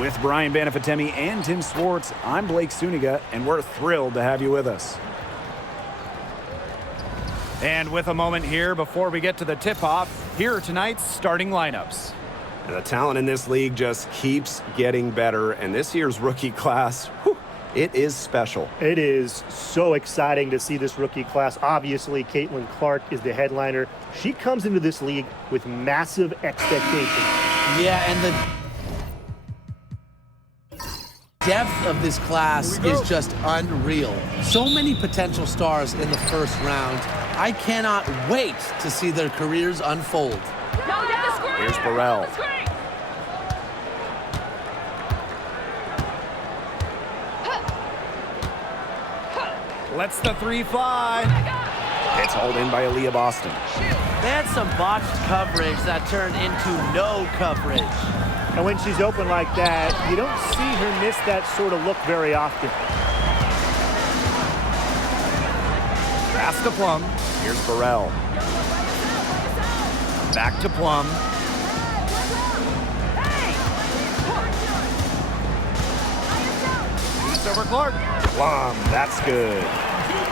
With Brian Banafitemi and Tim Swartz, I'm Blake Suniga, and we're thrilled to have you with us. And with a moment here before we get to the tip-off, here are tonight's starting lineups. The talent in this league just keeps getting better, and this year's rookie class, whew, it is special. It is so exciting to see this rookie class. Obviously, Caitlin Clark is the headliner. She comes into this league with massive expectations. Yeah, and the depth of this class is just unreal. So many potential stars in the first round. I cannot wait to see their careers unfold. Here's Burrell. Lets the three fly. It's hauled in by Aaliyah Boston. They had some botched coverage that turned into no coverage. And when she's open like that, you don't see her miss that sort of look very often. Pass to Plum. Here's Burrell. Back to Plum. Shoots over Clark. Plum, that's good.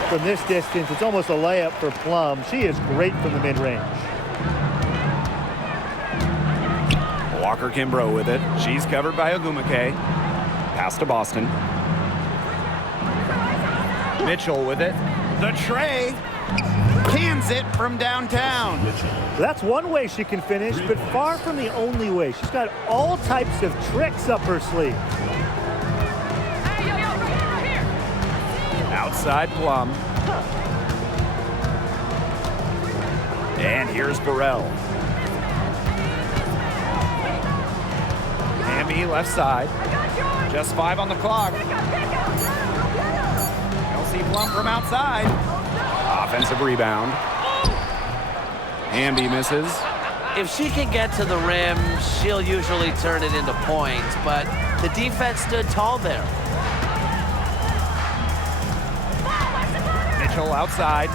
From this distance, it's almost a layup for Plum. She is great from the mid-range. Walker Kimbrough with it. She's covered by Ogumake. Pass to Boston. Mitchell with it. The tray. Cans it from downtown. That's one way she can finish, but far from the only way. She's got all types of tricks up her sleeve. Outside Plum. And here's Burrell. Hammy left side. Just 5 on the clock. Kelsey Plum from outside. Offensive rebound. Hamby misses. If she can get to the rim, she'll usually turn it into points, but the defense stood tall there. Mitchell outside.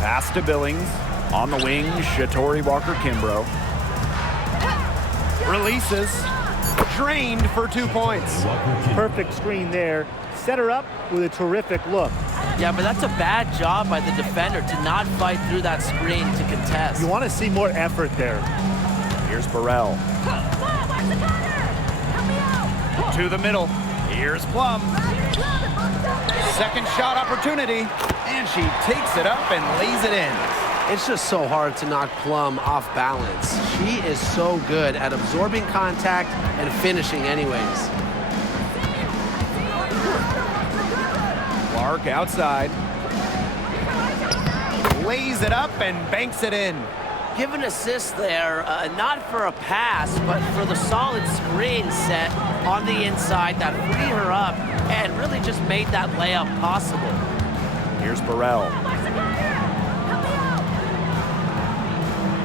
Pass to Billings. On the wing, Shatori Walker Kimbrough. Releases. Drained for 2 points. Perfect screen there. Set her up with a terrific look. Yeah, but that's a bad job by the defender to not fight through that screen to contest. You want to see more effort there. Here's Burrell. To the middle. Here's Plum. Second shot opportunity. And she takes it up and lays it in. It's just so hard to knock Plum off balance. She is so good at absorbing contact and finishing anyways. Clark outside. Lays it up and banks it in. Give an assist there, not for a pass, but for the solid screen set on the inside that freed her up and really just made that layup possible. Here's Burrell.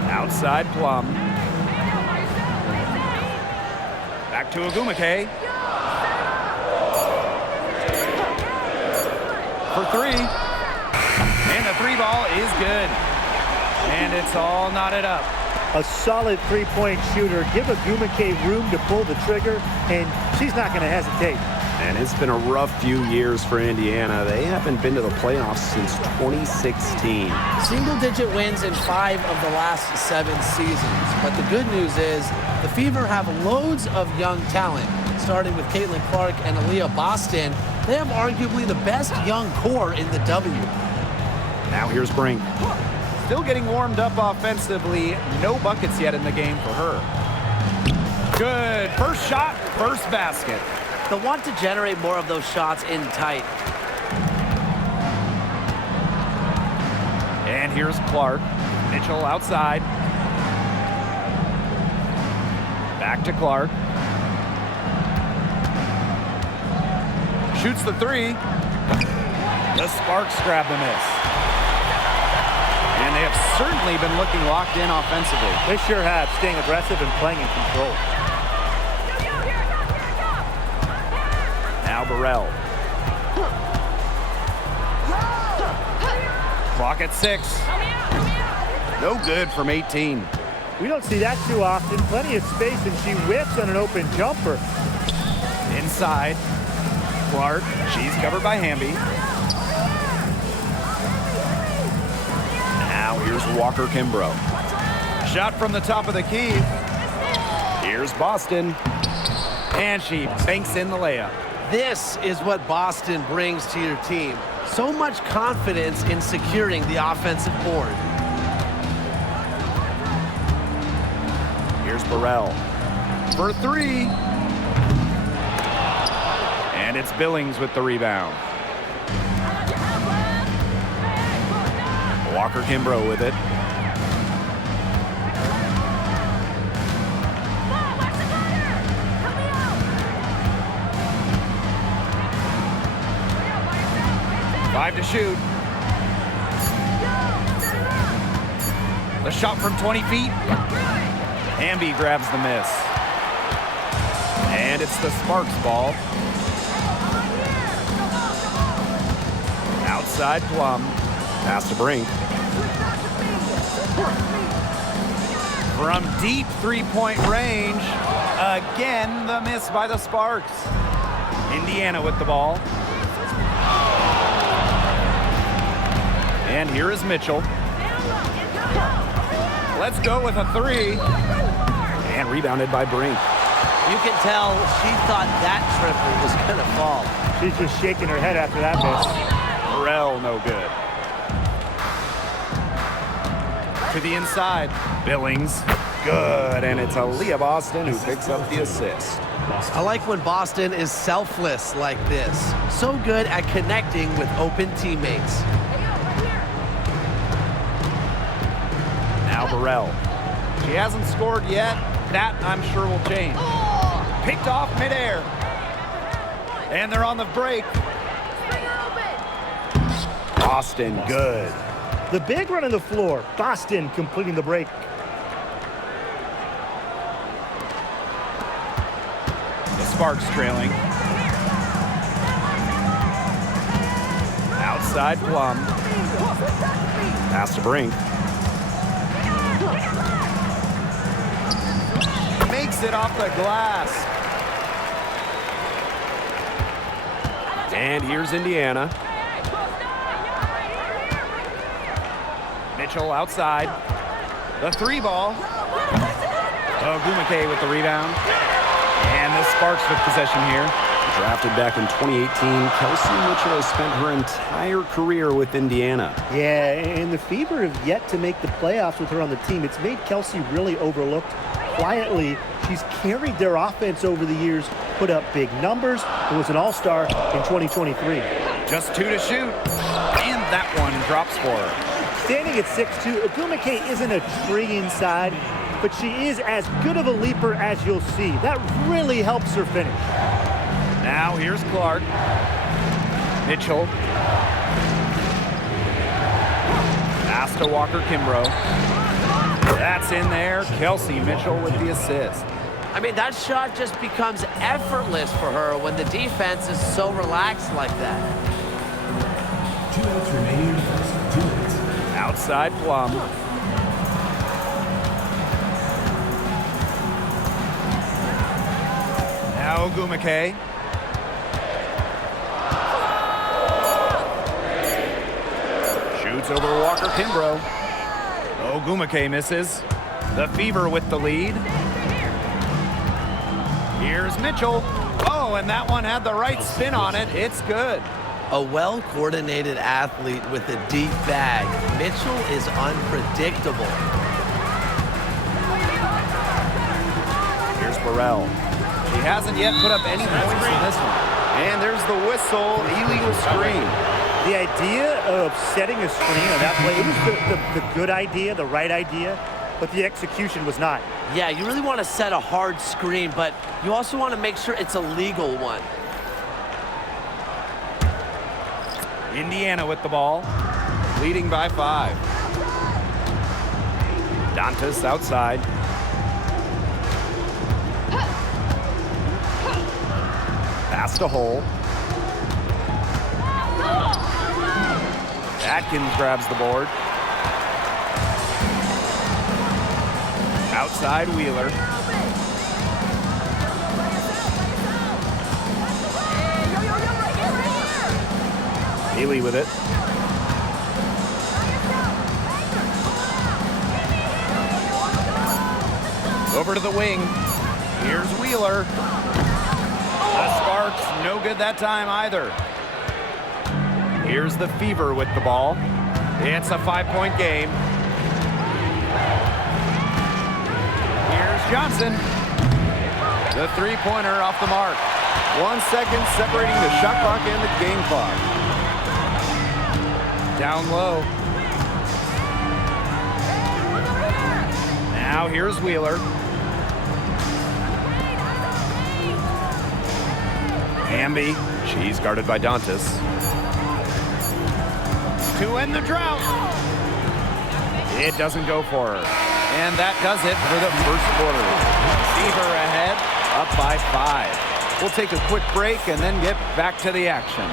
Outside Plum. Back to Ogumake. For 3. And the 3 ball is good. And it's all knotted up. A solid three-point shooter. Give Ogumake room to pull the trigger, and she's not going to hesitate. And it's been a rough few years for Indiana. They haven't been to the playoffs since 2016. Single-digit wins in 5 of the last 7 seasons. But the good news is the Fever have loads of young talent, starting with Caitlin Clark and Aaliyah Boston. They have arguably the best young core in the W. Now here's Brink. Still getting warmed up offensively. No buckets yet in the game for her. Good. First shot, first basket. They'll want to generate more of those shots in tight. And here's Clark. Mitchell outside. Back to Clark. Shoots the 3. The Sparks grab the miss. And they have certainly been looking locked in offensively. They sure have, staying aggressive and playing in control. Now Burrell. Clock at 6. No good from 18. We don't see that too often. Plenty of space, and she whips on an open jumper. Inside. Clark. She's covered by Hamby. Now here's Walker Kimbrough. Shot from the top of the key. Here's Boston. And she banks in the layup. This is what Boston brings to your team. So much confidence in securing the offensive board. Here's Burrell for three. And it's Billings with the rebound. Walker Kimbrough with it. Five to shoot. The shot from 20 feet. Hamby grabs the miss. And it's the Sparks ball. Outside Plum. Pass to Brink. From deep three-point range. Again, the miss by the Sparks. Indiana with the ball. And here is Mitchell. Let's go with a three. And rebounded by Brink. You can tell she thought that triple was going to fall. She's just shaking her head after that miss. Burrell, no good. To the inside. Billings, good. And it's Aaliyah Boston who picks up the assist. I like when Boston is selfless like this. So good at connecting with open teammates. Now Burrell. She hasn't scored yet. That, I'm sure, will change. Picked off midair. And they're on the break. Boston, good. The big run on the floor. Boston completing the break. The Sparks trailing. Outside Plum. Pass to Brink. Makes it off the glass. And here's Indiana. Mitchell outside. The three ball. Ogumake with the rebound. And the Sparks with possession here. Drafted back in 2018, Kelsey Mitchell has spent her entire career with Indiana. Yeah, and the Fever have yet to make the playoffs with her on the team. It's made Kelsey really overlooked. Quietly, she's carried their offense over the years, put up big numbers, and was an all-star in 2023. Just two to shoot. And that one drops for her. Standing at 6'2", Ogumake isn't a tree inside, but she is as good of a leaper as you'll see. That really helps her finish. Now here's Clark. Mitchell. Pass to Walker Kimbrough. That's in there. Kelsey Mitchell with the assist. I mean, that shot just becomes effortless for her when the defense is so relaxed like that. 2 minutes remaining. 2 minutes. Outside Plum. Now Ogumake. Shoots over Walker Kimbrough. Ogumake misses. The Fever with the lead. Here's Mitchell. Oh, and that one had the right spin on it. It's good. A well-coordinated athlete with a deep bag. Mitchell is unpredictable. Here's Burrell. He hasn't yet put up any points in this one. And there's the whistle, illegal screen. The idea of setting a screen on that play, it was the good idea, the right idea, but the execution was not. Yeah, you really want to set a hard screen, but you also want to make sure it's a legal one. Indiana with the ball, leading by 5. Dantas outside. Pass to Hole. Atkins grabs the board. Outside Wheeler. Healy with it. Over to the wing. Here's Wheeler. The Sparks, no good that time either. Here's the Fever with the ball. It's a 5-point game. Here's Johnson. The three-pointer off the mark. 1 second separating the shot clock and the game clock. Down low. Now here's Wheeler. Hamby. She's guarded by Dantas. To end the drought. It doesn't go for her. And that does it for the first quarter. Fever ahead, up by 5. We'll take a quick break and then get back to the action.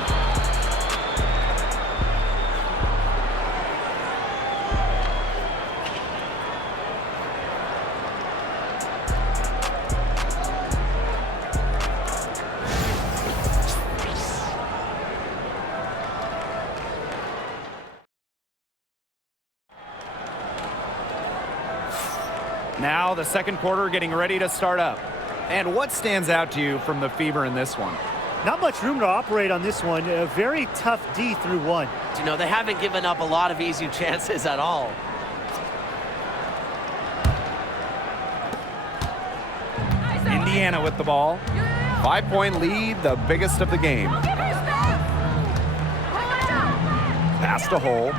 Now the second quarter getting ready to start up. And what stands out to you from the Fever in this one? Not much room to operate on this one. A very tough D through 1. You know, they haven't given up a lot of easy chances at all. Indiana with the ball. 5-point lead, the biggest of the game. Past a hole.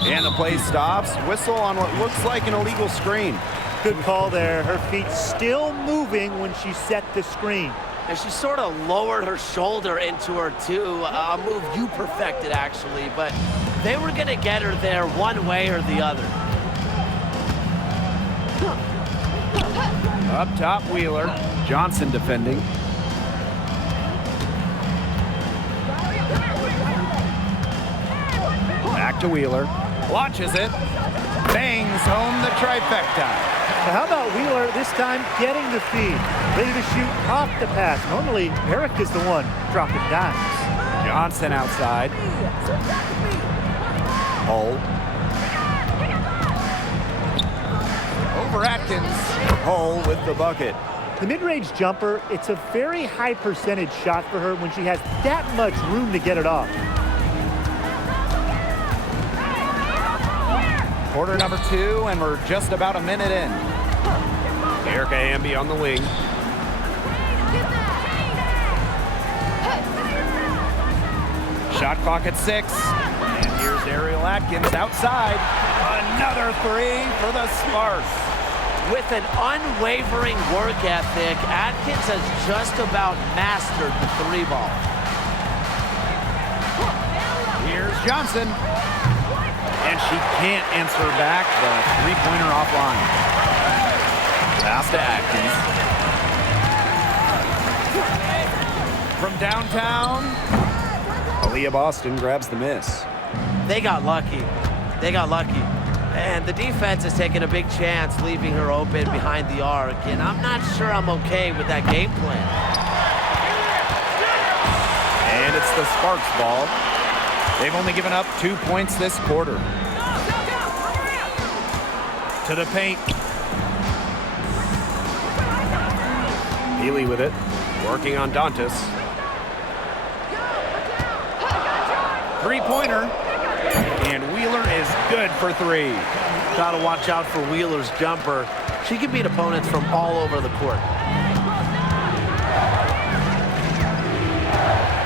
And the play stops. Whistle on what looks like an illegal screen. Good call there. Her feet still moving when she set the screen. And she sort of lowered her shoulder into her, too. A move you perfected, actually. But they were going to get her there one way or the other. Up top, Wheeler. Johnson defending. Back to Wheeler. Launches it. Bangs home the trifecta. So how about Wheeler this time getting the feed? Ready to shoot off the pass. Normally, Eric is the one dropping dimes. Johnson outside. Hull. Over Atkins. Hull with the bucket. The mid-range jumper, it's a very high percentage shot for her when she has that much room to get it off. Quarter number 2, and we're just about a minute in. Erica Hamby on the wing. Shot clock at 6. And here's Ariel Atkins outside. Another 3 for the Sparks. With an unwavering work ethic, Atkins has just about mastered the 3-ball. Here's Johnson. And she can't answer back the three-pointer offline. Pass to Atkins. From downtown, Aaliyah Boston grabs the miss. They got lucky. They got lucky. And the defense is taking a big chance, leaving her open behind the arc. And I'm not sure I'm okay with that game plan. and it's the Sparks ball. They've only given up 2 points this quarter. To the paint. Healy with it, working on Dantas. Three-pointer. And Wheeler is good for 3. Got to watch out for Wheeler's jumper. She can beat opponents from all over the court.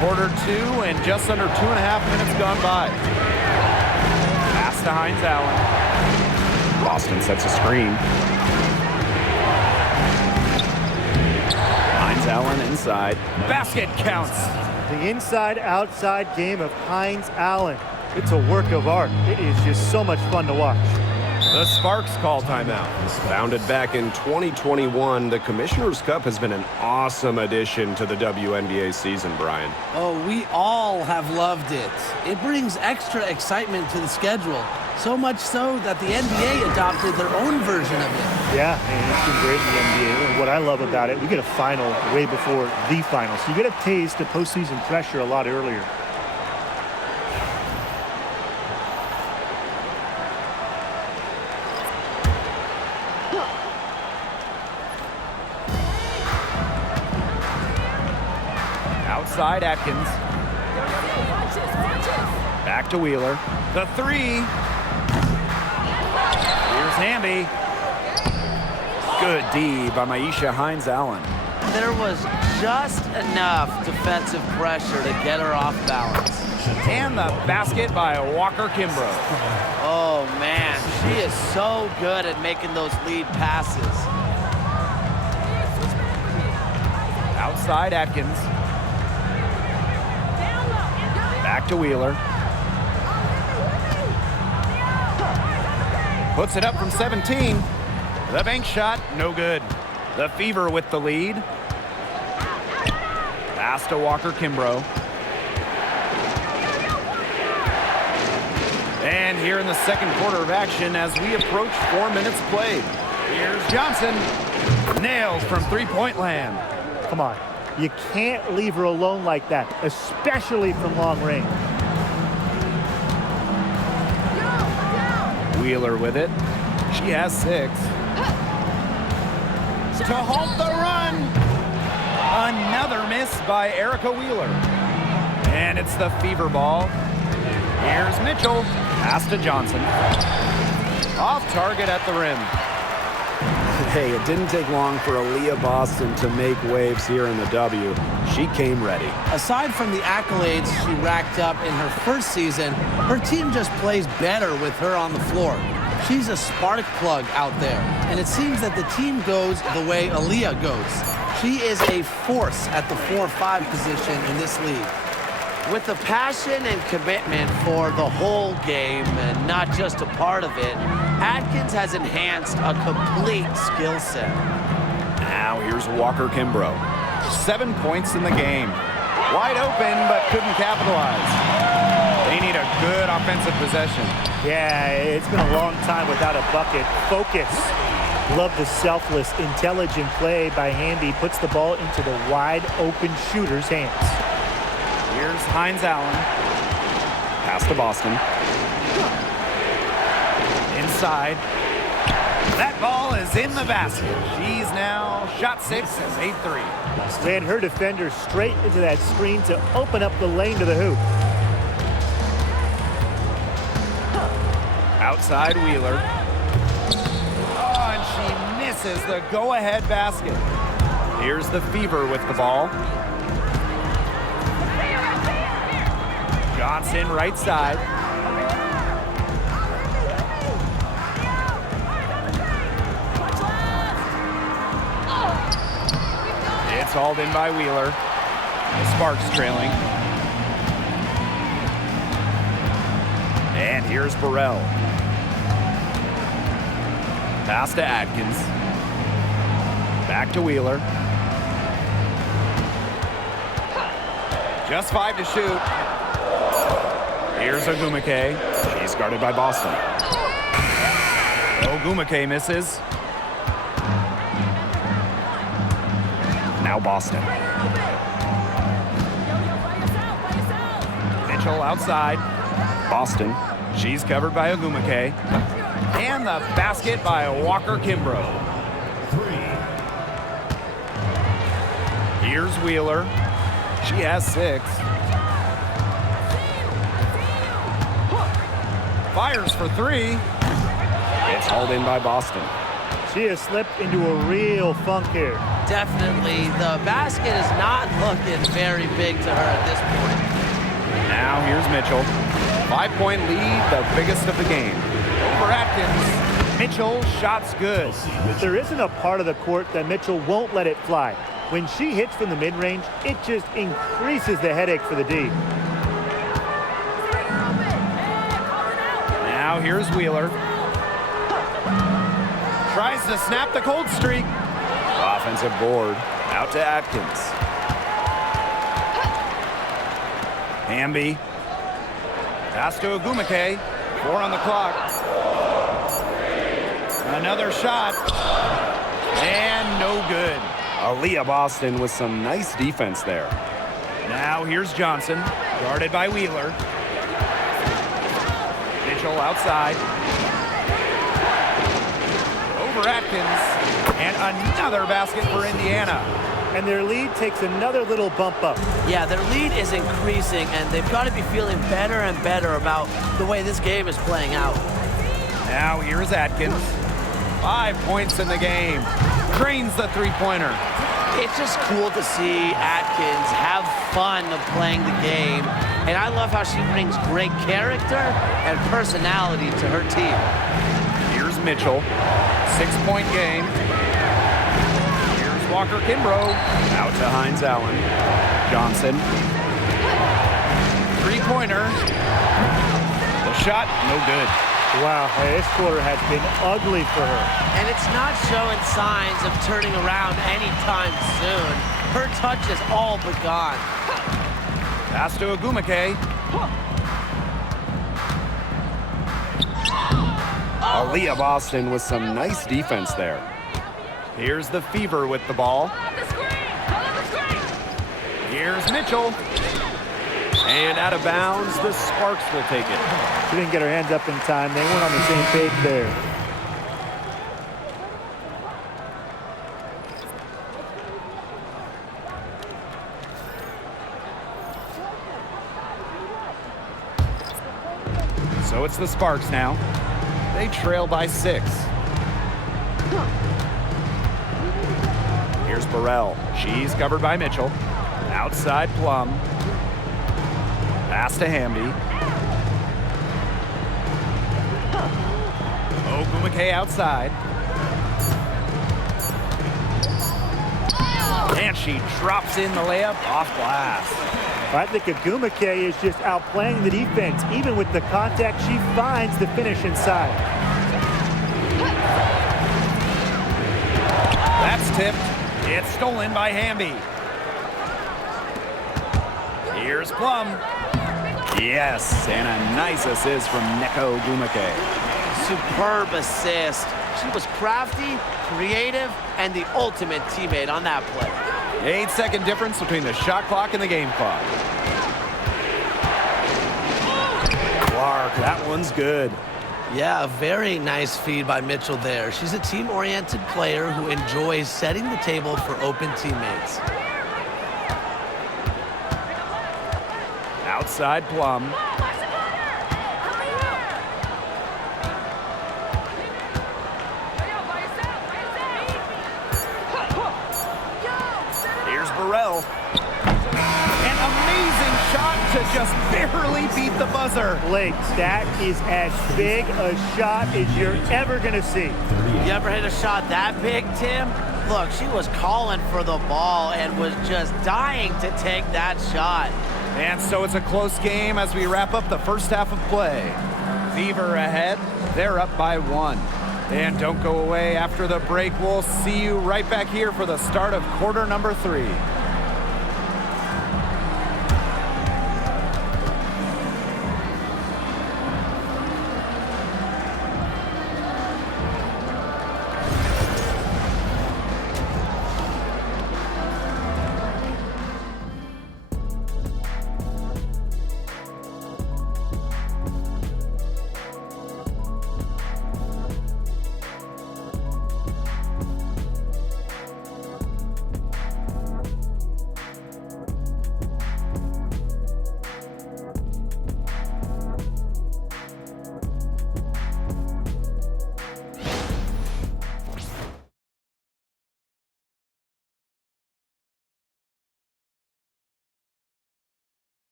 Quarter 2 and just under 2.5 minutes gone by. Pass to Hines Allen. Boston sets a screen. Hines Allen inside. Basket counts. The inside-outside game of Hines Allen. It's a work of art. It is just so much fun to watch. The Sparks call timeout. Founded back in 2021, the Commissioner's Cup has been an awesome addition to the WNBA season, Brian. Oh, we all have loved it. It brings extra excitement to the schedule. So much so that the NBA adopted their own version of it. Yeah, and it's been great in the NBA. And what I love about it, we get a final way before the final. So you get a taste of postseason pressure a lot earlier. Outside Atkins. Back to Wheeler. The three. Here's Hamby. Good D by Maisha Hines-Allen. There was just enough defensive pressure to get her off balance. And the basket by Walker Kimbrough. Oh, man, she is so good at making those lead passes. Outside Atkins. Back to Wheeler. Puts it up from 17. The bank shot, no good. The Fever with the lead. Pass to Walker Kimbrough. And here in the second quarter of action as we approach 4 minutes played. Here's Johnson. Nails from three-point land. Come on. You can't leave her alone like that, especially from long range. Wheeler with it. She has 6. To halt the run. Another miss by Erica Wheeler. And it's the Fever ball. Here's Mitchell. Pass to Johnson. Off target at the rim. Hey, it didn't take long for Aaliyah Boston to make waves here in the W. She came ready. Aside from the accolades she racked up in her first season, her team just plays better with her on the floor. She's a spark plug out there, and it seems that the team goes the way Aaliyah goes. She is a force at the 4-5 position in this league. With the passion and commitment for the whole game and not just a part of it, Atkins has enhanced a complete skill set. Now here's Walker Kimbrough. 7 points in the game. Wide open, but couldn't capitalize. They need a good offensive possession. Yeah, it's been a long time without a bucket. Focus. Love the selfless, intelligent play by Hamby. Puts the ball into the wide open shooter's hands. Here's Hines-Allen. Pass to Boston. Inside. That ball is in the basket. She's now shot 6 and made 3. Ran her defender straight into that screen to open up the lane to the hoop. Outside Wheeler. Oh, and she misses the go-ahead basket. Here's the Fever with the ball. Johnson right side. It's hauled in by Wheeler. The Sparks trailing. And here's Burrell. Pass to Atkins. Back to Wheeler. Just 5 to shoot. Here's Ogumake. She's guarded by Boston. Ogumake misses. Now Boston. Mitchell outside. Boston. She's covered by Ogumake. And the basket by Walker Kimbrough. 3. Here's Wheeler. She has 6. Fires for 3. It's hauled in by Boston. She has slipped into a real funk here. Definitely, the basket is not looking very big to her at this point. Now here's Mitchell. 5-point lead, the biggest of the game. Over Atkins. Mitchell, shots good. There isn't a part of the court that Mitchell won't let it fly. When she hits from the mid-range, it just increases the headache for the D. Now here's Wheeler. Tries to snap the cold streak. Offensive board. Out to Atkins. Hamby. Pass to Ogumake. 4 on the clock. Another shot. And no good. Aaliyah Boston with some nice defense there. Now here's Johnson. Guarded by Wheeler. Mitchell outside. Over Atkins. And another basket for Indiana. And their lead takes another little bump up. Yeah, their lead is increasing, and they've got to be feeling better and better about the way this game is playing out. Now here's Atkins. 5 points in the game. Drains the three-pointer. It's just cool to see Atkins have fun of playing the game, and I love how she brings great character and personality to her team. Here's Mitchell. 6-point game. Here's Walker Kimbrough. Out to Hines Allen. Johnson. Three-pointer. The shot, no good. Wow, this quarter has been ugly for her. And it's not showing signs of turning around anytime soon. Her touch is all but gone. Pass to Ogumake. Aaliyah Boston with some nice defense there. Here's the Fever with the ball. Here's Mitchell. And out of bounds, the Sparks will take it. She didn't get her hands up in time. They weren't on the same page there. So it's the Sparks now. They trail by 6. Here's Burrell. She's covered by Mitchell. Outside Plum. Pass to Hamby. Ogumake outside. And she drops in the layup off glass. I think Ogumake is just outplaying the defense. Even with the contact, she finds the finish inside. That's tipped. It's stolen by Hamby. Here's Plum. Yes, and a nice assist from Neko Ogumake. Superb assist. She was crafty, creative, and the ultimate teammate on that play. 8-second difference between the shot clock and the game clock. Clark, that one's good. Yeah, a very nice feed by Mitchell there. She's a team-oriented player who enjoys setting the table for open teammates. Outside Plum. Here's Burrell. An amazing shot to just barely beat the buzzer. Blake, that is as big a shot as you're ever going to see. You ever hit a shot that big, Tim? Look, she was calling for the ball and was just dying to take that shot. And so it's a close game as we wrap up the first half of play. Fever ahead. They're up by 1. And don't go away after the break. We'll see you right back here for the start of quarter number 3.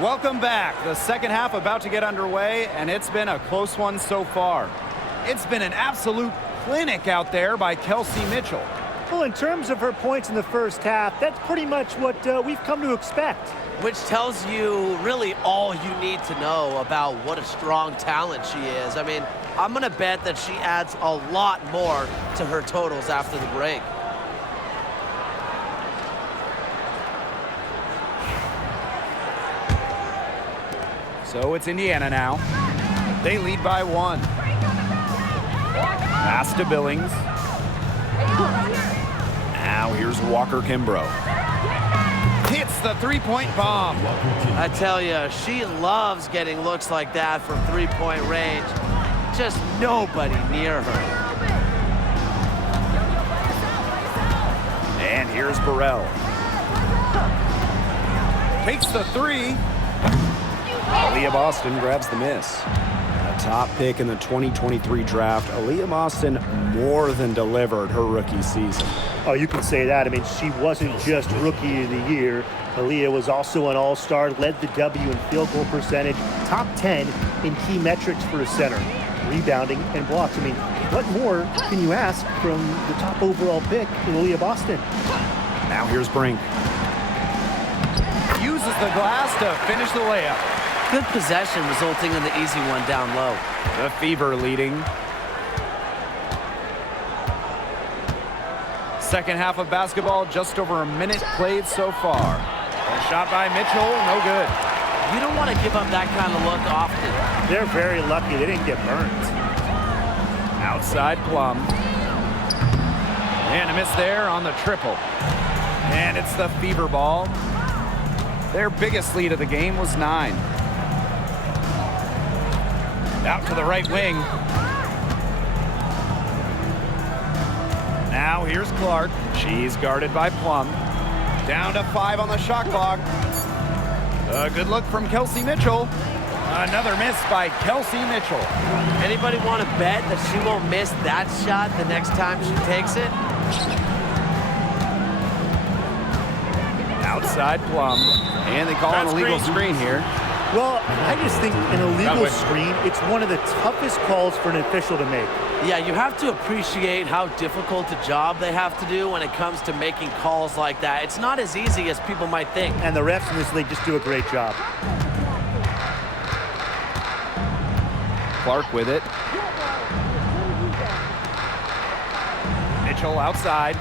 Welcome back. The second half about to get underway, and it's been a close one so far. It's been an absolute clinic out there by Kelsey Mitchell. Well, in terms of her points in the first half, that's pretty much what we've come to expect. Which tells you really all you need to know about what a strong talent she is. I mean, I'm going to bet that she adds a lot more to her totals after the break. So it's Indiana now. They lead by 1. Pass to Billings. Now here's Walker Kimbrough. Hits the three-point bomb. I tell you, she loves getting looks like that from three-point range. Just nobody near her. And here's Burrell. Takes the 3. Aaliyah Boston grabs the miss. A top pick in the 2023 draft, Aaliyah Boston more than delivered her rookie season. Oh, you can say that. I mean, she wasn't just Rookie of the Year. Aaliyah was also an all-star, led the W in field goal percentage, top 10 in key metrics for a center, rebounding and blocks. I mean, what more can you ask from the top overall pick in Aaliyah Boston? Now here's Brink. Uses the glass to finish the layup. Good possession resulting in the easy one down low. The Fever leading. Second half of basketball, just over a minute played so far. A shot by Mitchell, no good. You don't want to give up that kind of look often. They're very lucky they didn't get burnt. Outside Plum. And a miss there on the triple. And it's the Fever ball. Their biggest lead of the game was 9. Out to the right wing. Now here's Clark. She's guarded by Plum. Down to 5 on the shot clock. A good look from Kelsey Mitchell. Another miss by Kelsey Mitchell. Anybody want to bet that she won't miss that shot the next time she takes it? Outside Plum. And they call an illegal screen here. Well, I just think an illegal screen, it's one of the toughest calls for an official to make. Yeah, you have to appreciate how difficult a job they have to do when it comes to making calls like that. It's not as easy as people might think. And the refs in this league just do a great job. Clark with it. Mitchell outside.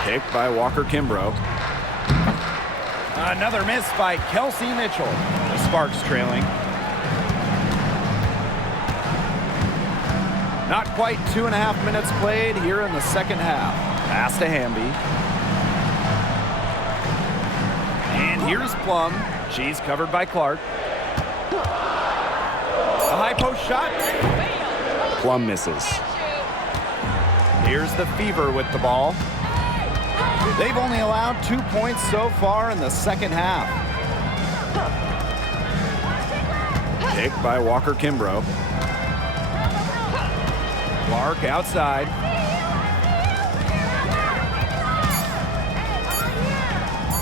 Picked by Walker Kimbrough. Another miss by Kelsey Mitchell. The Sparks trailing. Not quite 2.5 minutes played here in the second half. Pass to Hamby. And here's Plum. She's covered by Clark. A high post shot. Plum misses. Here's the Fever with the ball. They've only allowed 2 points so far in the second half. Picked by Walker Kimbrough. Clark outside.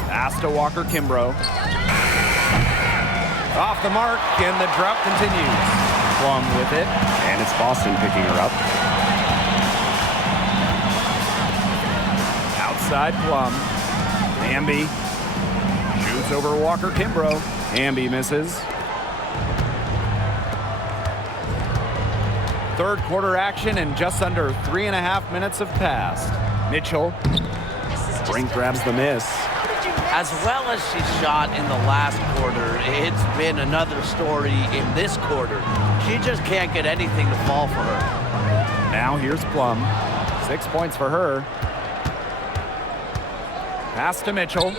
Pass to Walker Kimbrough. Off the mark, and the drought continues. Plum with it. And it's Boston picking her up. Outside Plum. Hamby shoots over Walker Kimbrough. Hamby misses. Third quarter action and just under 3.5 minutes have passed. Mitchell. Brink grabs the miss. As well as she shot in the last quarter, it's been another story in this quarter. She just can't get anything to fall for her. Now here's Plum. 6 points for her. Pass to Mitchell.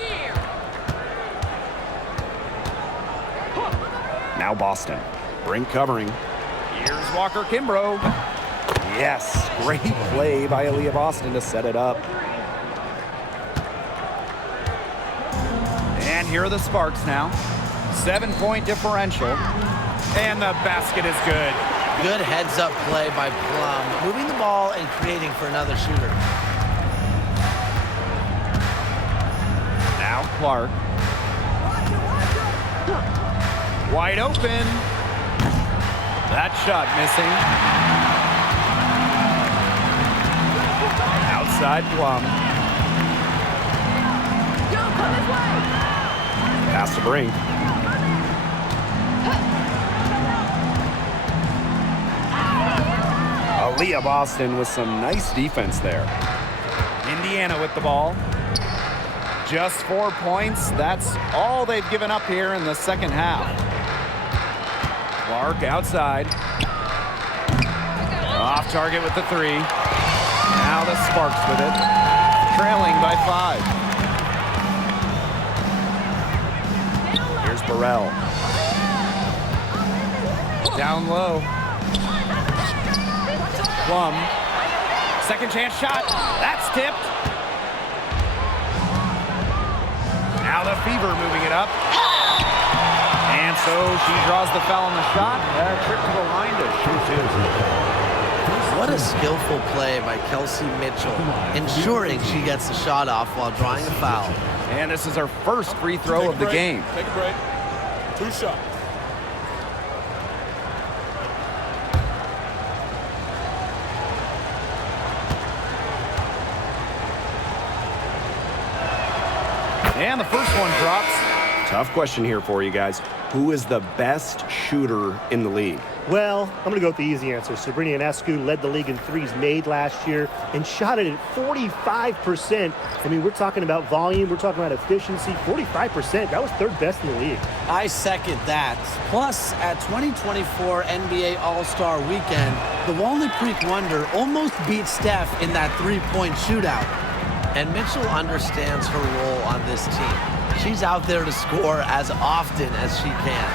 Now Boston. Brink covering. Here's Walker Kimbrough. Yes, great play by Aaliyah Boston to set it up. And here are the Sparks now. 7-point differential. And the basket is good. Good heads-up play by Plum, moving the ball and creating for another shooter. Now Clark. Wide open. That shot missing. Outside Plum. Pass to Brink. Aaliyah Boston with some nice defense there. Indiana with the ball. Just 4 points. That's all they've given up here in the second half. Clark outside. Off target with the three. Now the Sparks with it. Trailing by 5. Here's Burrell. Down low. Plum. Second chance shot. That's tipped. Now the Fever moving it up. And so she draws the foul on the shot. A trip to the line to shoot two. What a skillful play by Kelsey Mitchell, ensuring she gets the shot off while drawing a foul. And this is her first free throw of the game. Take a break. 2 shots. And the first one drops. Tough question here for you guys. Who is the best shooter in the league? Well, I'm going to go with the easy answer. Sabrina Ionescu led the league in threes made last year and shot it at 45%. I mean, we're talking about volume. We're talking about efficiency. 45%. That was third best in the league. I second that. Plus, at 2024 NBA All-Star Weekend, the Walnut Creek Wonder almost beat Steph in that three-point shootout. And Mitchell understands her role on this team. She's out there to score as often as she can.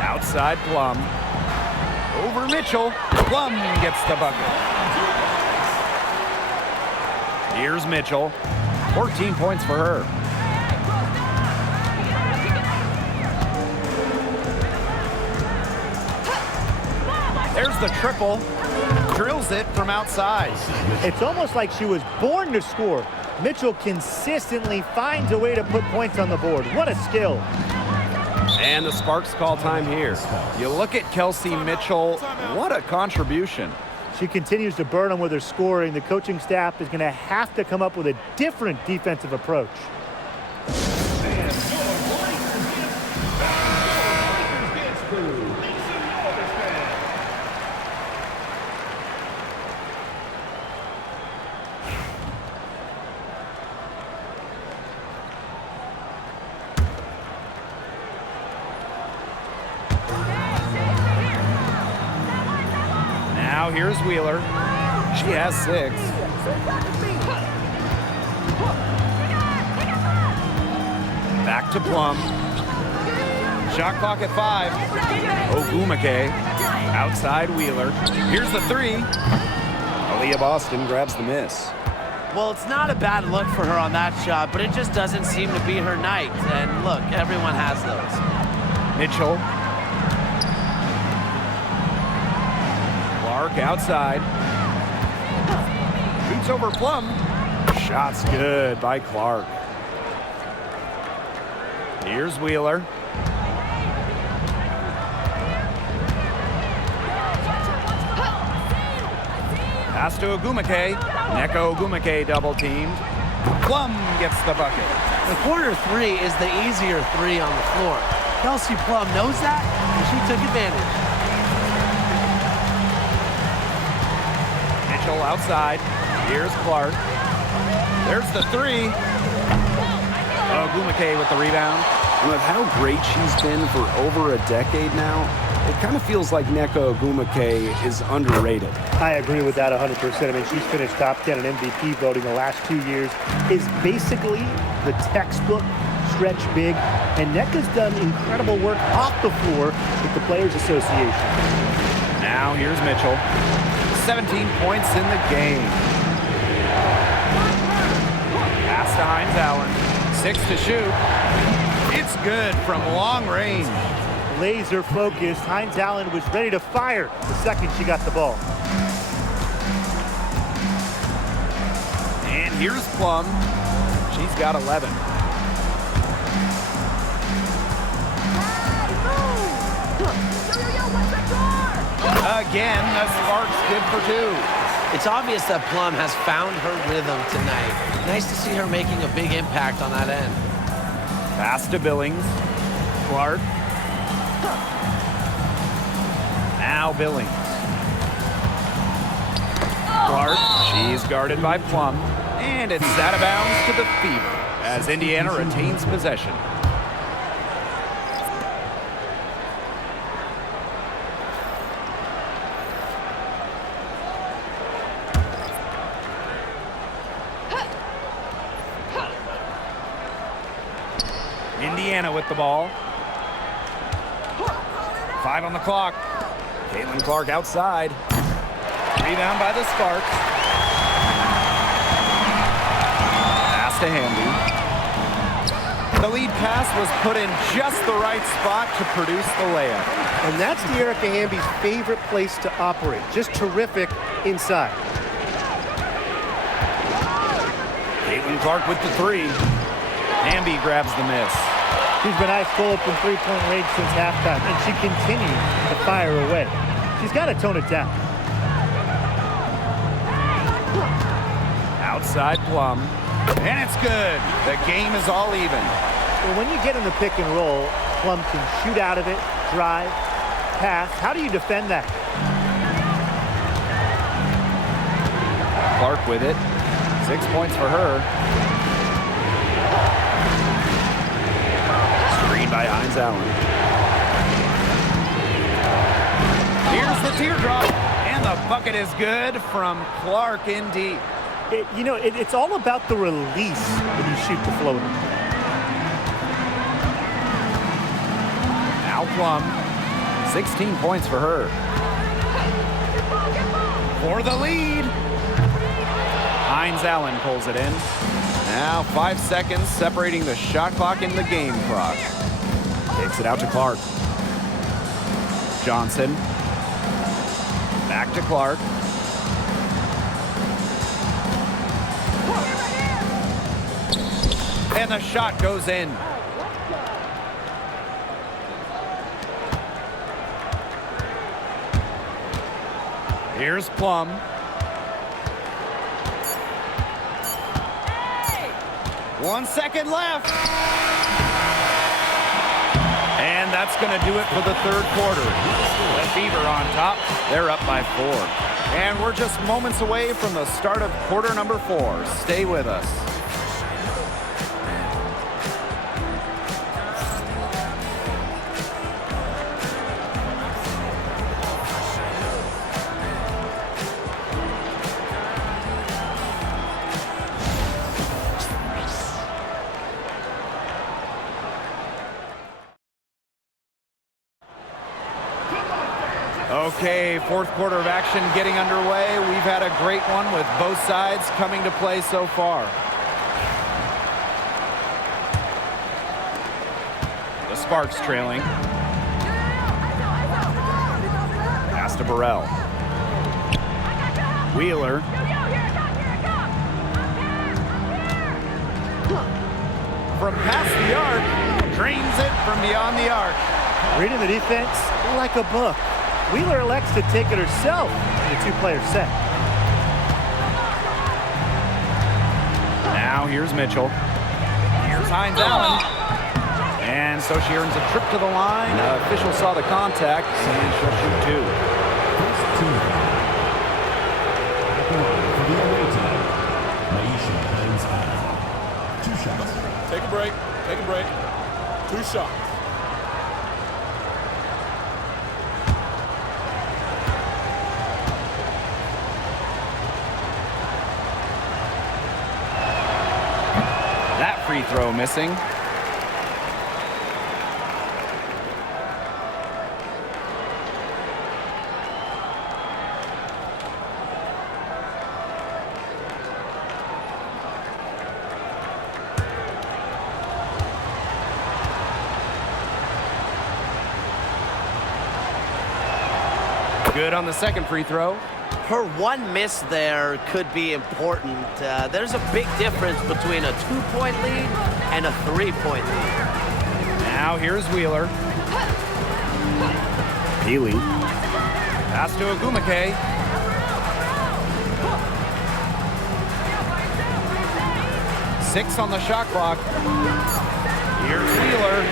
Outside Plum. Over Mitchell. Plum gets the bucket. Here's Mitchell. 14 points for her. There's the triple. Drills it from outside. It's almost like she was born to score. Mitchell consistently finds a way to put points on the board. What a skill. And the Sparks call time here. You look at Kelsey Mitchell, what a contribution. She continues to burn them with her scoring. The coaching staff is going to have to come up with a different defensive approach. Now here's Wheeler. She has 6. Back to Plum. Shot clock at 5. Ogumake. Outside Wheeler. Here's the 3. Aaliyah Boston grabs the miss. Well, it's not a bad look for her on that shot, but it just doesn't seem to be her night. And look, everyone has those. Mitchell. Clark outside. Shoots over Plum. Shot's good by Clark. Here's Wheeler. Pass to Ogumake. Neko Ogumake double teamed. Plum gets the bucket. The corner 3 is the easier 3 on the floor. Kelsey Plum knows that, and she took advantage. Mitchell outside. Here's Clark. There's the 3. Ogumake with the rebound. With how great she's been for over a decade now, it kind of feels like Neko Ogumake is underrated. I agree with that 100%. I mean, she's finished top 10 in MVP voting the last 2 years. Is basically the textbook stretch big. And Neka's done incredible work off the floor with the Players Association. Now here's Mitchell. 17 points in the game. Pass to Hines Allen. 6 to shoot. It's good from long range. Laser focused. Hines Allen was ready to fire the second she got the ball. And here's Plum. She's got 11. Again, the Sparks good for 2. It's obvious that Plum has found her rhythm tonight. Nice to see her making a big impact on that end. Pass to Billings. Clark. Now Billings. Clark. She's guarded by Plum. And it's out of bounds to the Fever as Indiana retains possession. Indiana with the ball. 5 on the clock. Caitlin Clark outside. Rebound by the Sparks. Pass to Hamby. The lead pass was put in just the right spot to produce the layup. And that's De'Erica Hamby's favorite place to operate. Just terrific inside. Caitlin Clark with the 3. Hamby grabs the miss. She's been ice cold from three-point range since halftime, and she continues to fire away. She's got to tone it down. Outside Plum. And it's good. The game is all even. Well, when you get in the pick and roll, Plum can shoot out of it, drive, pass. How do you defend that? Clark with it. 6 points for her. Screen by Hines Allen. Here's the teardrop. And the bucket is good from Clark in deep. It's all about the release when you shoot the floater. Now Plum. 16 points for her. For the lead. Hines Allen pulls it in. Now 5 seconds separating the shot clock and the game clock. Takes it out to Clark. Johnson. Back to Clark. And the shot goes in. Here's Plum. Hey! 1 second left. And that's going to do it for the third quarter. The Fever on top. They're up by 4. And we're just moments away from the start of quarter number 4. Stay with us. Okay, fourth quarter of action getting underway. We've had a great one with both sides coming to play so far. The Sparks trailing. Pass to Burrell. Wheeler. From past the arc, drains it from beyond the arc. Reading the defense like a book. Wheeler elects to take it herself in the two-player set. Now here's Mitchell. Here's Hines Allen. And so she earns a trip to the line. Official saw the contact, and she'll shoot 2. Two shots. Take a break. Take a break. 2 shots. That free throw missing. Good on the second free throw. Her one miss there could be important. There's a big difference between a 2-point lead and a 3-point lead. Now here's Wheeler. Healy. Pass to Agumake. 6 on the shot clock. Here's Wheeler.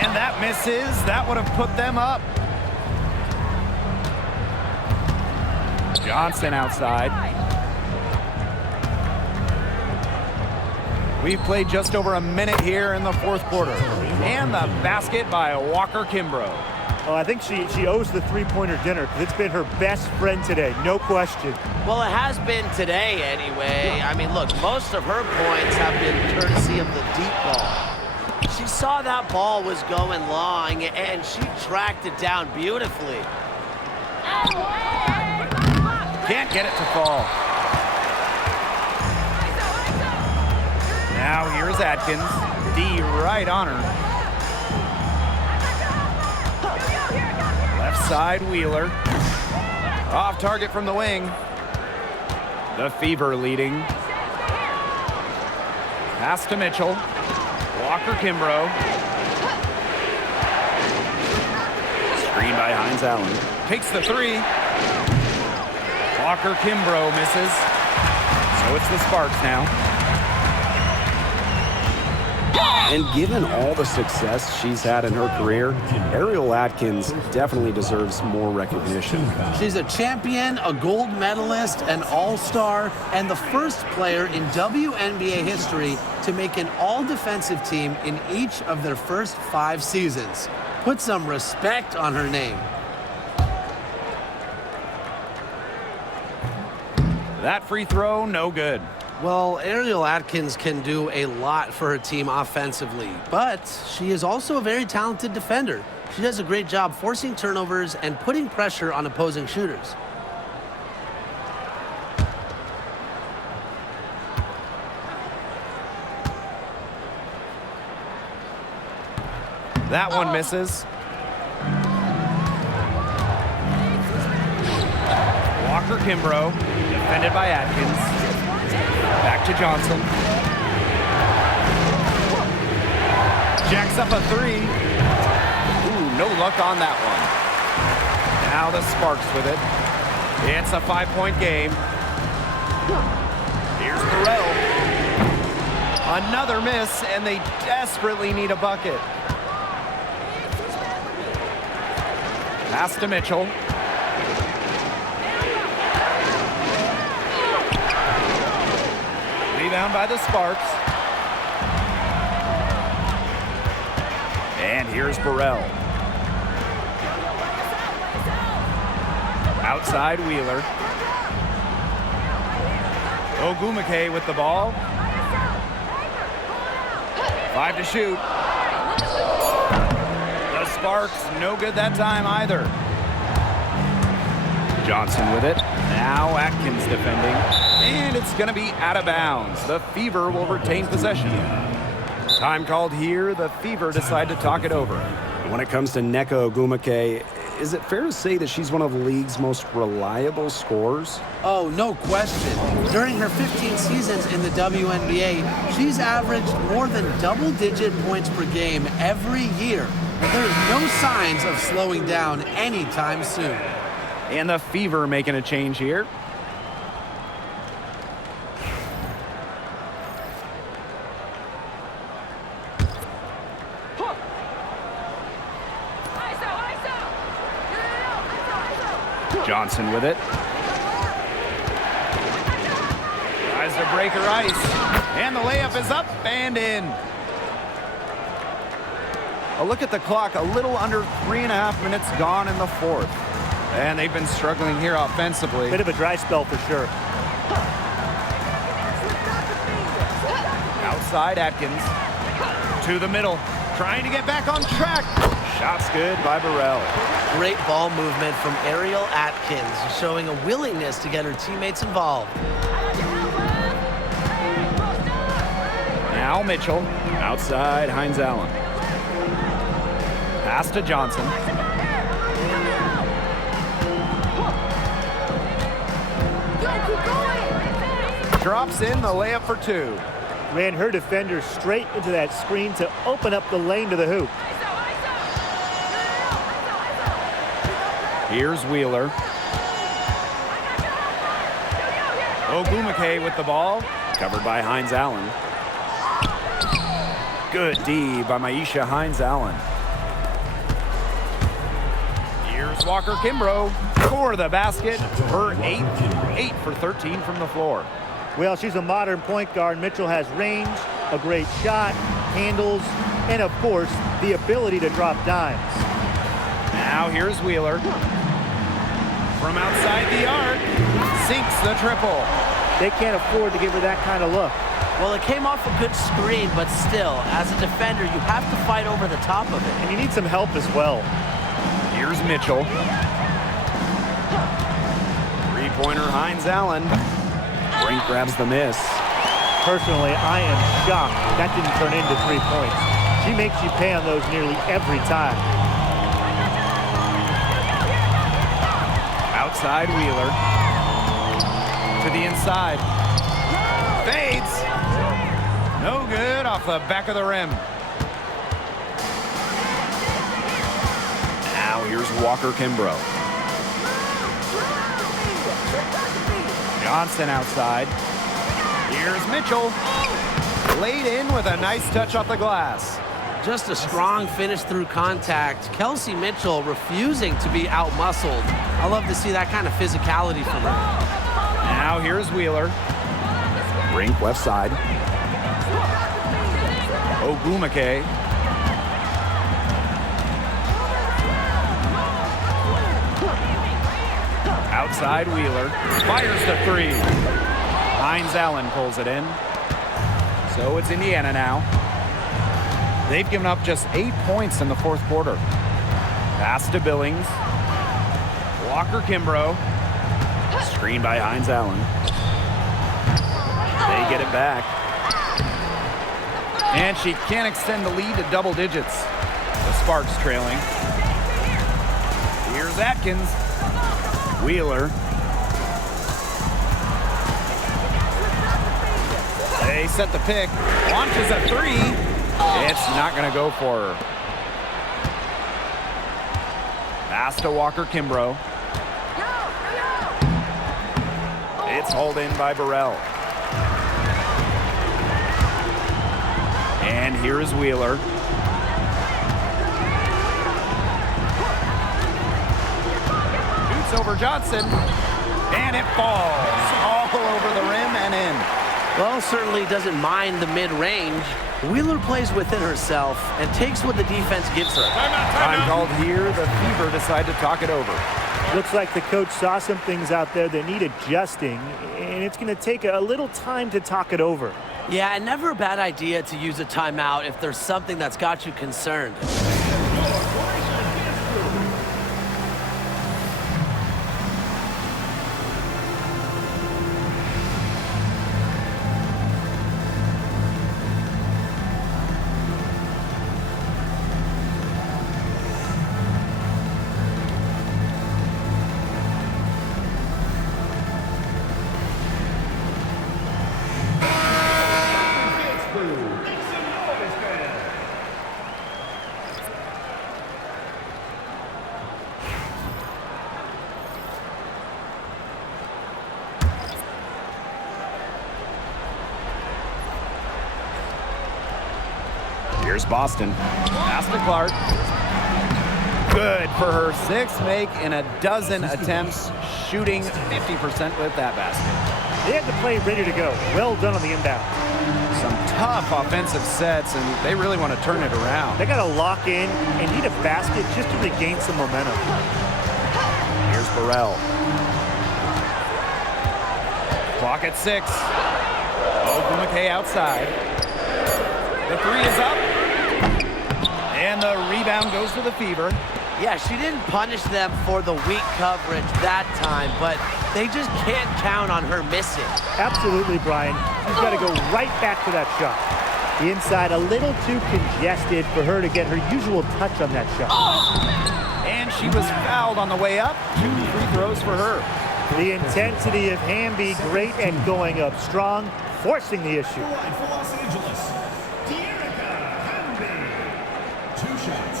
And that misses. That would have put them up. Johnson outside. We've played just over a minute here in the fourth quarter. And the basket by Walker Kimbrough. Oh, I think she owes the three-pointer dinner because it's been her best friend today, no question. Well, it has been today anyway. I mean, look, most of her points have been courtesy of the deep ball. She saw that ball was going long, and she tracked it down beautifully. Can't get it to fall. Now here's Atkins. D right on her. Left side, Wheeler. Off target from the wing. The Fever leading. Pass to Mitchell. Walker Kimbrough. Screen by Hines Allen. Takes the three. Walker Kimbrough misses. So it's the Sparks now. And given all the success she's had in her career, Ariel Atkins definitely deserves more recognition. She's a champion, a gold medalist, an all-star, and the first player in WNBA history to make an all-defensive team in each of their first 5 seasons. Put some respect on her name. That free throw, no good. Well, Ariel Atkins can do a lot for her team offensively, but she is also a very talented defender. She does a great job forcing turnovers and putting pressure on opposing shooters. That one misses. Walker Kimbrough, defended by Atkins. Back to Johnson. Jacks up a three. Ooh, no luck on that one. Now the Sparks with it. It's a 5-point game. Here's Burrell. Another miss, and they desperately need a bucket. Pass to Mitchell. Rebound by the Sparks. And here's Burrell. Outside Wheeler. Ogumake with the ball. 5 to shoot. The Sparks, no good that time either. Johnson with it. Now Atkins defending. And it's going to be out of bounds. The Fever will retain possession. Time called here. The Fever decide to talk it over. When it comes to Nneka Ogumake, is it fair to say that she's one of the league's most reliable scorers? Oh, no question. During her 15 seasons in the WNBA, she's averaged more than double-digit points per game every year. And there's no signs of slowing down anytime soon. And the Fever making a change here. Johnson with it. Tries to break her ice. And the layup is up and in. A look at the clock. A little under 3.5 minutes gone in the fourth. And they've been struggling here offensively. Bit of a dry spell for sure. Outside Atkins. To the middle. Trying to get back on track. Shots good by Burrell. Great ball movement from Ariel Atkins, showing a willingness to get her teammates involved. Now Mitchell. Outside Hines Allen. Pass to Johnson. Drops in the layup for 2. Ran her defender straight into that screen to open up the lane to the hoop. Here's Wheeler. Ogumake with the ball. Covered by Hines Allen. Good D by Maisha Hines Allen. Here's Walker Kimbrough for the basket. Her 8 for 13 from the floor. Well, she's a modern point guard. Mitchell has range, a great shot, handles, and of course, the ability to drop dimes. Now here's Wheeler. From outside the arc, sinks the triple. They can't afford to give her that kind of look. Well, it came off a good screen, but still, as a defender, you have to fight over the top of it. And you need some help as well. Here's Mitchell. Three-pointer Hines Allen. Brink grabs the miss. Personally, I am shocked that didn't turn into 3 points. She makes you pay on those nearly every time. Outside Wheeler. To the inside. Fades. No good off the back of the rim. Now here's Walker Kimbrough. Johnson outside. Here's Mitchell. Laid in with a nice touch off the glass. Just a strong finish through contact. Kelsey Mitchell refusing to be out-muscled. I love to see that kind of physicality from her. Now here's Wheeler. Brink left side. Ogumake. Outside Wheeler. Fires the three. Hines Allen pulls it in. So it's Indiana now. They've given up just 8 points in the fourth quarter. Pass to Billings. Walker Kimbrough. Screen by Hines Allen. They get it back. And she can't extend the lead to double digits. The Sparks trailing. Here's Atkins. Wheeler. They set the pick. Launches a three. It's not going to go for her. Pass to Walker Kimbrough. It's hauled in by Burrell. And here is Wheeler. Shoots over Johnson. And it falls all over the rim and in. Well, certainly doesn't mind the mid-range. Wheeler plays within herself and takes what the defense gives her. Time called here. The Fever decide to talk it over. Looks like the coach saw some things out there that need adjusting, and it's going to take a little time to talk it over. Yeah, and never a bad idea to use a timeout if there's something that's got you concerned. Here's Boston. Pass to Clark. Good for her sixth make in a dozen attempts, shooting 50% with that basket. They had the play ready to go. Well done on the inbound. Some tough offensive sets, and they really want to turn it around. They got to lock in and need a basket just to regain some momentum. Here's Burrell. Clock at 6. Ogumake outside. The three is up. And the rebound goes to the Fever. Yeah, she didn't punish them for the weak coverage that time, but they just can't count on her missing. Absolutely, Brian. She's got to go right back to that shot. The inside a little too congested for her to get her usual touch on that shot. And she was fouled on the way up. 2 free throws for her. The intensity of Hamby, great and going up strong, forcing the issue. For Los Angeles, Hamby. 2 shots.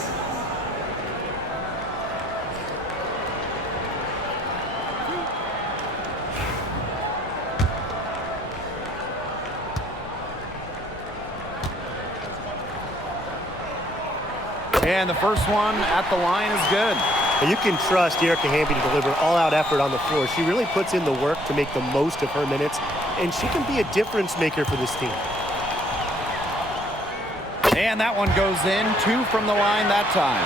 And the first one at the line is good. You can trust Erica Hamby to deliver all-out effort on the floor. She really puts in the work to make the most of her minutes, and she can be a difference maker for this team. And that one goes in. 2 from the line that time.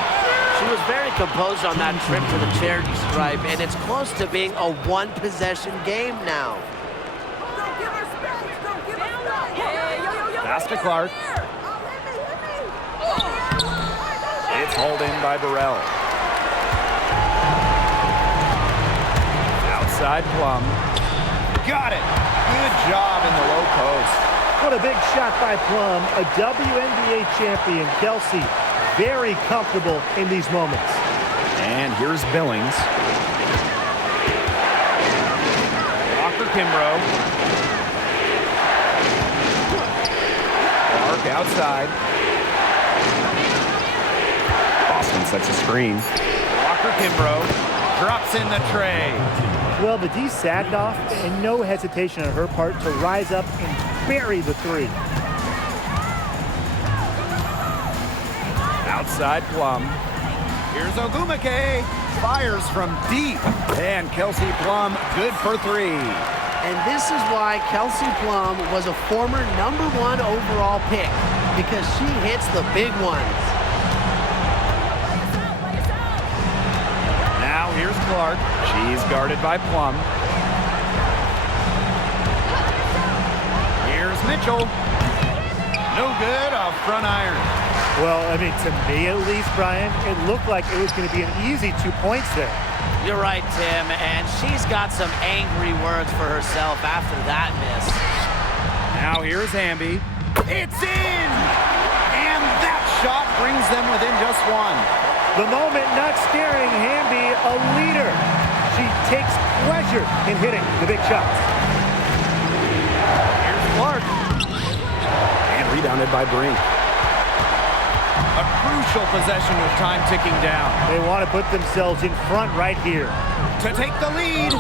She was very composed on that trip to the charity stripe, and it's close to being a one-possession game now. Pass to Clark. It's hauled in by Burrell. Outside Plum. Got it. Good job in the low post. What a big shot by Plum, a WNBA champion. Kelsey, very comfortable in these moments. And here's Billings. Walker Kimbrough. Clark outside. Boston sets a screen. Walker Kimbrough drops in the tray. Well, the D sagged off, and no hesitation on her part to rise up and bury the three. Outside Plum. Here's Ogumake. Fires from deep. And Kelsey Plum, good for 3. And this is why Kelsey Plum was a former #1 overall pick, because she hits the big ones. Now here's Clark. She's guarded by Plum. Here's Mitchell. No good off front iron. Well, I mean, to me at least, Brian, it looked like it was going to be an easy 2 points there. You're right, Tim, and she's got some angry words for herself after that miss. Now here's Hamby. It's in! And that shot brings them within just 1. The moment not scaring Hamby, a leader. She takes pleasure in hitting the big shots. Here's Clark. And rebounded by Brink. A crucial possession with time ticking down. They want to put themselves in front right here. To take the lead.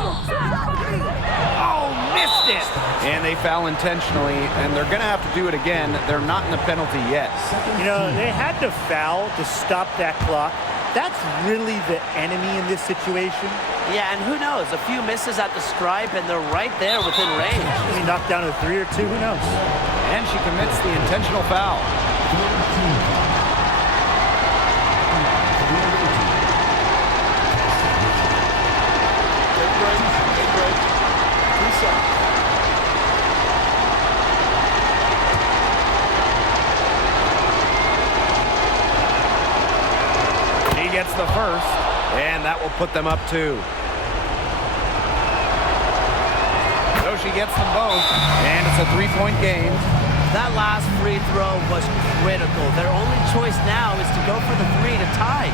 Oh, missed it. And they foul intentionally, and they're going to have to do it again. They're not in the penalty yet. You know, they had to foul to stop that clock. That's really the enemy in this situation. Yeah, and who knows? A few misses at the stripe, and they're right there within range. He knocked down a 3 or 2, who knows? And she commits the intentional foul. He gets the first, and that will put them up 2. So she gets them both, and it's a 3-point game. That last free throw was critical. Their only choice now is to go for the 3 to tie.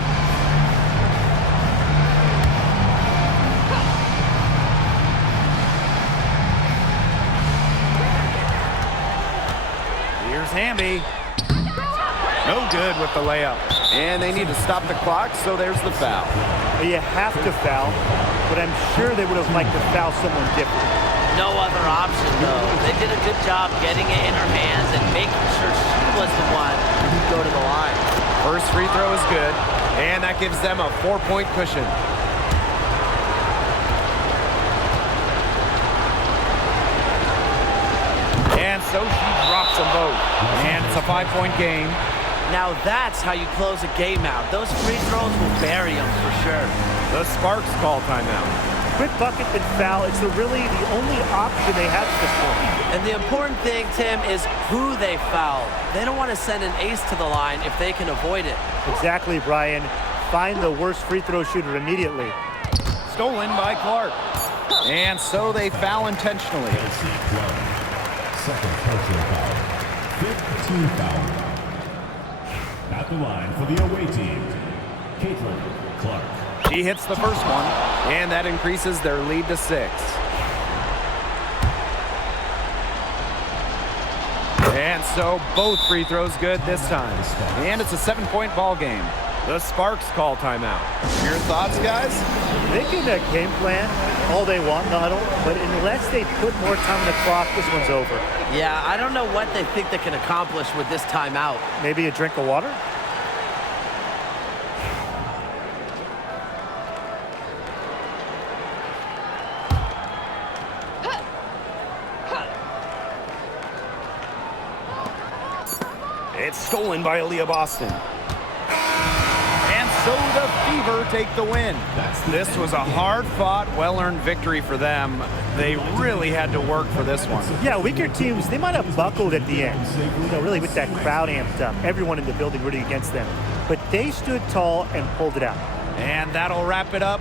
Here's Hamby. No good with the layup. And they need to stop the clock, so there's the foul. Well, you have to foul, but I'm sure they would have liked to foul someone different. No other option, though. They did a good job getting it in her hands and making sure she was the one who could go to the line. First free throw is good, and that gives them a 4-point cushion. And so she drops them both. And it's a 5-point game. Now that's how you close a game out. Those free throws will bury them for sure. The Sparks call timeout. Quick bucket and foul. It's really the only option they have at this point. And the important thing, Tim, is who they foul. They don't want to send an ace to the line if they can avoid it. Exactly, Brian. Find the worst free throw shooter immediately. Stolen by Clark. And so they foul intentionally. Second personal foul. 15 foul. At the line for the away team, Caitlin Clark. She hits the first one, and that increases their lead to 6. And so both free throws good this time. And it's a 7-point ball game. The Sparks call timeout. Your thoughts, guys? They can game plan all they want in the huddle, but unless they put more time on the clock, this one's over. Yeah, I don't know what they think they can accomplish with this timeout. Maybe a drink of water? It's stolen by Aaliyah Boston. And so the Fever take the win. This was a hard-fought, well-earned victory for them. They really had to work for this one. Yeah, weaker teams, they might have buckled at the end. Really with that crowd amped up. Everyone in the building rooting against them. But they stood tall and pulled it out. And that'll wrap it up